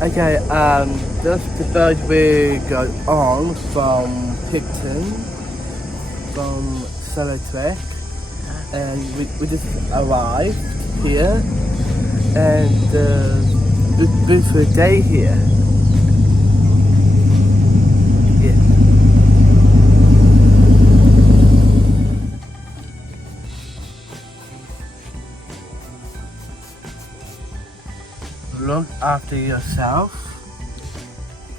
Okay, that's the boat we got on from Picton, from Trek, and we just arrived here, and beautiful day here. Yeah. Look after yourself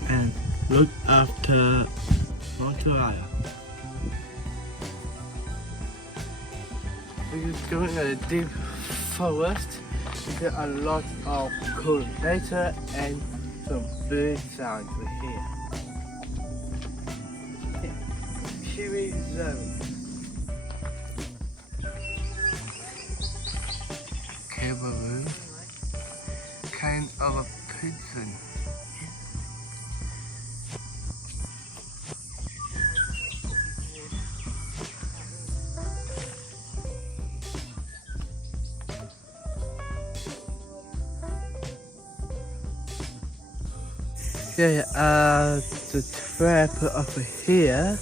and look after Motūara. We're going in a deep forest. There are a lot of cool nature and some bird sounds we hear. Kiwi zone. Kangaroo. Kind of a pigeon. Yeah, the trap over here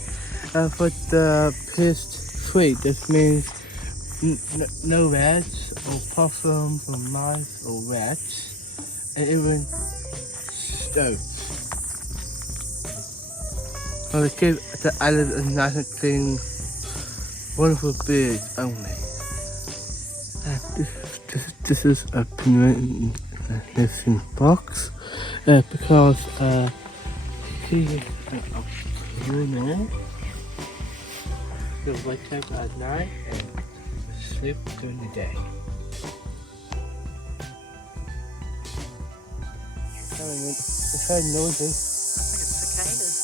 for the pissed free. This means no rats or possums or mice or rats, and even stoats. So we keep the island as nice and clean, wonderful birds only. And this is a permanent living box because he is you'll wake up at night and sleep during the day. It's very noisy. I think it's cicadas.